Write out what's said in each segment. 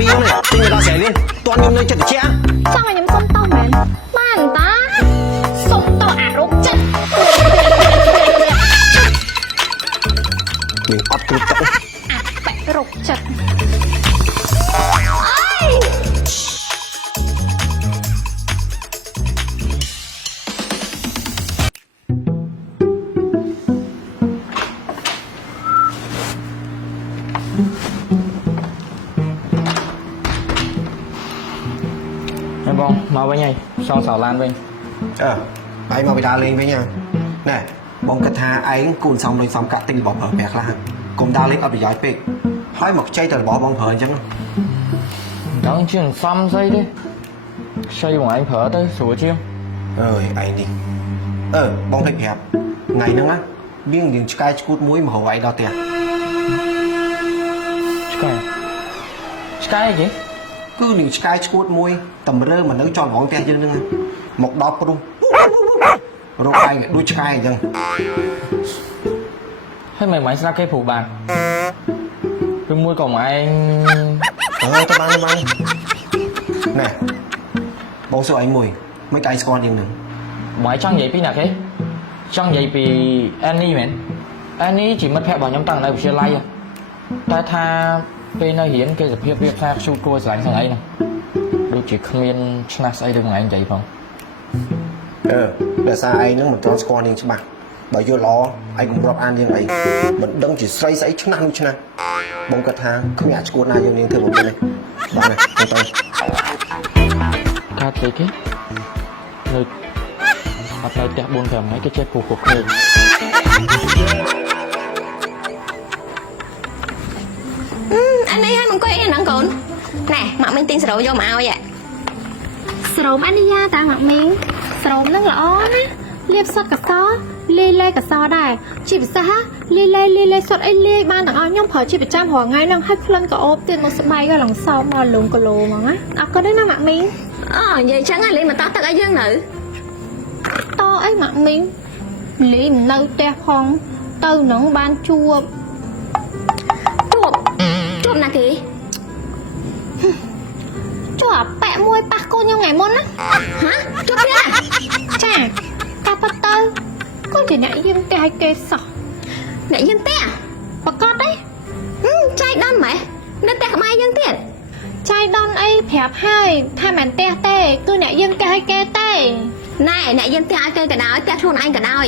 មីងនេះទិញមកដល់ស្រែនេះតន់ខ្ញុំនៅចិត្តជាចង់ឲ្យខ្ញុំសុំតោះមែនបានតាសុំតោះអារោគចិត្តមីងអត់គ្រប់ទឹកបែករោគចិត្តបងមកវិញហើយសងស្រឡានវិញបែរមកពីដើរលេងវិញណែបងគិតថាឯងគូនសំលុយសំកាក់ទិញរបស់ប្រើប្រាស់ខ្លះកុំដើរលេងអត់ប្រយោជន៍ពេកហើយមកខ្ចីតែរបស់បងប្រើអញ្ចឹងដល់ជាសំស្អីទេខ្ចីបងឯងប្រើទៅស្រួលជាងអើយឯងនេះបងភ្លេចប្រាប់ថ្ងៃហ្នឹងណាមានរឿងឆ្កែឈួតមួយមករកឯងដល់ផ្ទះឆ្កែអីគេគឺនឹងឆ្កែឈួតមួយតម្រើមកនៅចោលរងផ្ទះយើងហ្នឹងមកដល់ព្រោះរកឯងដូចឆ្កែអញ្ចឹងហើយមិនស្ដាប់គេព្រោះបានពេលមួយក៏មកឯងទៅបានណែបងសួរឯងមួយមិនឯងស្គាល់យើងនឹងមកចង់និយាយពីណាគេចង់និយាយពីអានីមែនអានីជាមិត្តភក្តិរបស់ខ្ញុំតាំងនៅវិទ្យាល័យតែថាពេលនៅរៀនគេសភាពវាផ្សារខ្ជូតគួរស្រឡាញ់ស្អីហ្នឹងដូចជាគ្មានឆ្នះស្អីទៅថ្ងៃនិយាយផងដោយសារឯងហ្នឹងមិនទាន់ស្គាល់នាងច្បាស់បើយល់ល្អឯងកុំរាប់អានយើងអីមិនដឹងជាស្រីស្អីឆ្នះនោះឆ្នះបងគាត់ថាគ្មានអាចឈួតណាយើងនាងធ្វើមកនេះបានហើយទៅកាត់ទេគេនៅអត់នៅផ្ទះ 4-5 ថ្ងៃគេចេះពុះគ្នាអានេះឲ្យមកអង្គុយអីហ្នឹងកូនណែម៉ាក់មីងទិញស្រោយកមកឲ្យស្រោមអានេះយ៉ាតាម៉ាក់មីងស្រោមហ្នឹងល្អណាលាបសុតកសលាយលេកសដែរជាពិសេសលាយសុតអីលាយបានទាំងអស់ខ្ញុំប្រើជាប្រចាំរាល់ថ្ងៃហ្នឹងឲ្យក្លិនក៏អូបទៀតមកស្បែកក៏ឡើងសោមមកលងគីឡូហ្មងណាអរគុណណាម៉ាក់មីងនិយាយចឹងហើយលេងមកតោះទឹកឲ្យយើងនៅតអីម៉ាក់មីងលេងនៅផ្ទះផងទៅនឹងបានជួបណាគេជួបប៉ែមួយប៉ះកូនខ្ញុំថ្ងៃមុនណាជួបនេះចាកាប់ទៅកូនជាអ្នកយាមផ្ទះឲ្យគេសោះអ្នកយាមផ្ទះប្រកាសទេចៃដនម៉ែនៅផ្ទះក្បែរយើងទៀតចៃដនអីប្រាប់ហើយថាមិនផ្ទះទេគឺអ្នកយាមផ្ទះឲ្យគេទេណែអ្នកយាមផ្ទះឲ្យគេក៏ដោយផ្ទះខ្លួនឯងក៏ដោយ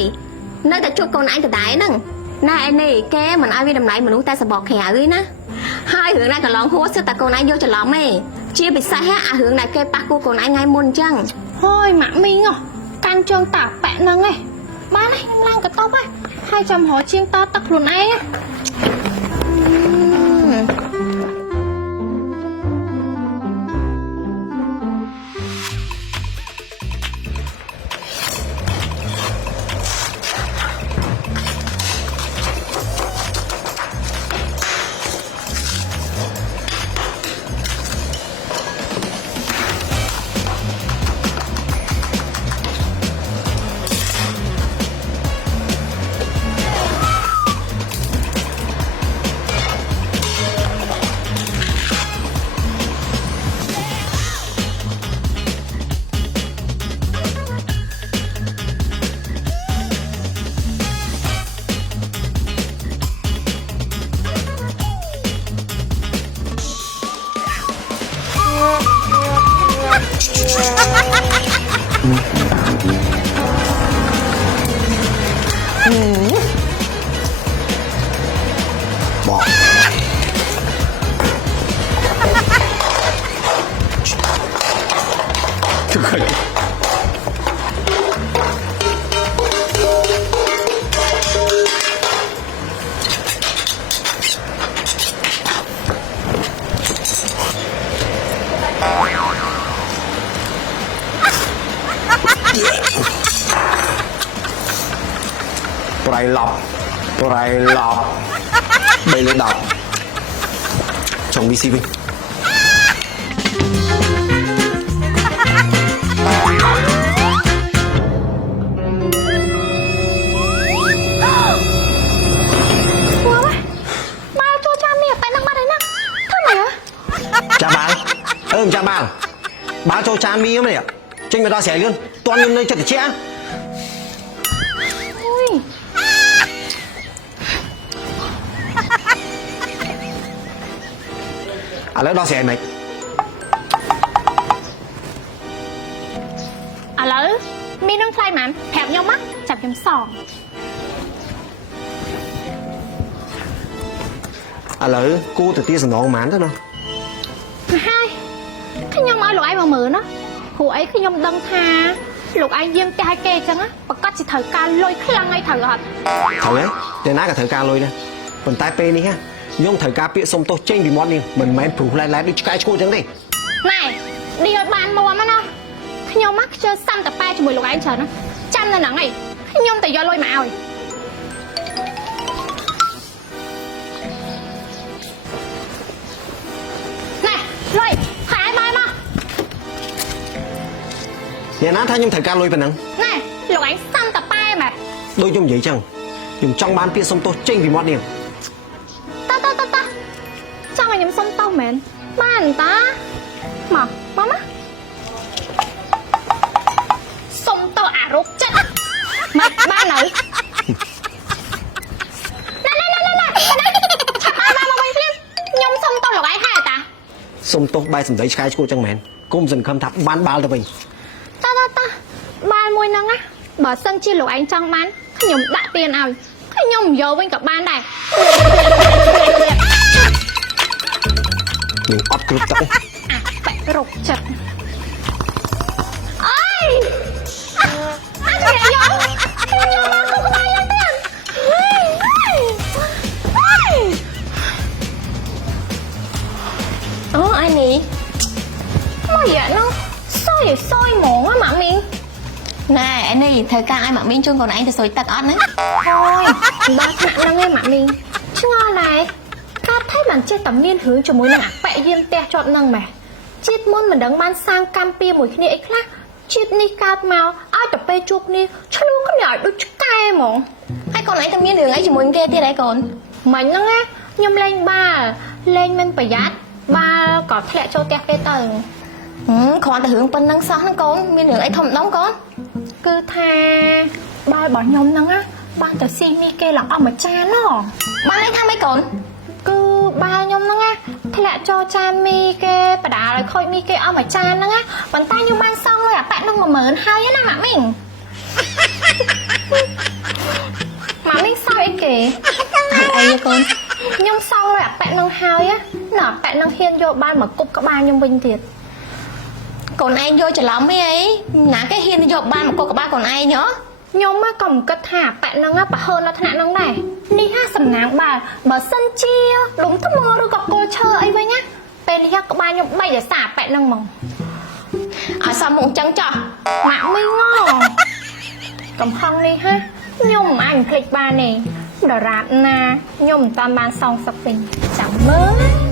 នៅតែជួបកូនឯងដដែលហ្នឹងណែឯនេះគេមិនឲ្យវាតម្លៃមនុស្សតែសបកក្រៅទេណាហើយរឿងដែលកន្លងហួសសិតតែកូនឯងយកច្រឡំទេជាពិសេសអារឿងដែលគេប៉ះគូកូនឯងថ្ងៃមុនអញ្ចឹងហើយម៉ាក់មីងកាន់ជើងតាប៉ែហ្នឹងឯងបានហើយខ្ញុំឡើងកតប់ហើយចាំរកជាងតទឹកខ្លួនឯងบอกทุกคน Toài lọc đây lên đọc chồng BC Vinh chào bạn ចូលចានមីហ្នឹងចេញមកដល់ស្រែលឿនតន់ខ្ញុំនៅចិត្តតិច អើយ ឥឡូវដល់ស្រែមិន ឥឡូវមាននឹងថ្លៃហ្មងប្រាប់ខ្ញុំមកចាប់ខ្ញុំសង ឥឡូវគូទៅទីសំណងហ្មងទៅណា ហើយខ្ញុំឲ្យលោកឯងមកមើលណាព្រោះអីខ្ញុំដឹងថាលោកឯងយាមផ្ទះឲ្យគេអញ្ចឹងប្រកាសជាត្រូវការលុយខ្លាំងហើយត្រូវអត់ ត្រូវហើយតែណាក៏ត្រូវការលុយដែរប៉ុន្តែពេលនេះខ្ញុំត្រូវការពាក្យសុំទោសចេញពីមាត់នេះមិនមែនព្រោះឡែកដូចឆ្កែឈួតអញ្ចឹងទេ ណែឌីឲ្យបានមុំណាខ្ញុំមកខ្ជិលសាំតប៉ែជាមួយលោកឯងច្រើនណាចាំនៅហ្នឹងឯងខ្ញុំទៅយកលុយមកឲ្យណែលុយហើយឲ្យមក អ្នកណាថាខ្ញុំត្រូវការលុយប៉ុណ្ណឹង ណែលោកឯងសាំតប៉ែមែន ដូចខ្ញុំនិយាយអញ្ចឹងខ្ញុំចង់បានពាក្យសុំទោសចេញពីមាត់នេះ តចង់ឲ្យខ្ញុំសុំទោសមែនបានតាមកសុំទោសអារោគចិត្តមកបានហើយឆាប់មកវិញភ្លាមខ្ញុំសុំទោសលោកឯងហើយតា សុំទោសបែរសម្ដីឆ្កែឈួតអញ្ចឹងមែនគុំសង្ឃឹមថាបានបាល់ទៅវិញ តាបានមួយហ្នឹងណាបើសិនជាលោកឯងចង់បានខ្ញុំដាក់tiềnឲ្យខ្ញុំយកវិញក៏បានដែរ នឹងអត់គ្រប់ទឹក អាបែករោគចិត្តអើយអញយកខ្ញុំយកមកគុំបាយយ៉ាងទៀតអូអានេះមកយ៉ានោះសយហ្មងម៉ាក់មីង ណែឯនេះត្រូវការឲ្យម៉ាក់មីងជូនកូនឯងទៅសុយទឹកអត់ណា អូយដល់ថ្នាក់ហ្នឹងឯងម៉ាក់មីងឆ្ងល់ដែរកើតថៃបានចេះតែមានរឿងជាមួយនឹងអាប៉ែយាមផ្ទះជាប់ហ្នឹងម៉ែជាតិមុនមិនដឹងបានសាងកម្មពីមួយគ្នាអីខ្លះជាតិនេះកើតមកឲ្យតែពេលជួបគ្នាឆ្លួគ្នាឲ្យដូចឆ្កែហ្មង ហើយកូនឯងទៅមានរឿងអីជាមួយគេទៀតហើយកូន មិញហ្នឹងណាខ្ញុំលេងបាល់លេងមិនប្រយ័ត្នបាល់ក៏ធ្លាក់ចូលផ្ទះគេទៅ គ្រាន់តែរឿងប៉ុណ្្នឹងសោះហ្នឹងកូនមានរឿងអីធំដុំកូន គឺថាបាល់របស់ខ្ញុំហ្នឹងណាបានទៅស៊ីមីគេឡើងអស់មួយចានហ៎ បានន័យថាម៉េចកូន គឺបាល់ខ្ញុំហ្នឹងណាធ្លាក់ចូលចានមីគេបដាឲ្យខូចមីគេអស់មួយចានហ្នឹងណាប៉ុន្តែខ្ញុំបានសងលុយអាប៉ែហ្នឹង10000ហើយណាម៉ាក់មីង ម៉ាក់មីងសោយអីគេ អីកូន ខ្ញុំសងលុយអាប៉ែហ្នឹងហើយណាអាប៉ែហ្នឹងហ៊ានយកបាល់មកគប់ក្បាលខ្ញុំវិញទៀត កូនឯងយកច្រឡំអីណាគេហ៊ានទៅយកបានមកកុកក្បាលកូនឯងហ៎ ខ្ញុំក៏មិនគិតថាអាប៉ែហ្នឹងប្រហើននៅថ្នាក់ហ្នឹងដែរនេះហាសំណាងបាល់បើសិនជាដុំថ្មឬក៏គល់ឈើអីវិញណាពេលនេះក្បាលខ្ញុំបែកដោយសារអាប៉ែហ្នឹងហ្មង ឲ្យសមមុខអញ្ចឹងចោះ ម៉ាក់មីងកំហឹងនេះខ្ញុំមិនអាចភ្លេចបានទេដរាបណាខ្ញុំមិនតាមបានសងសឹកវិញចាំមើល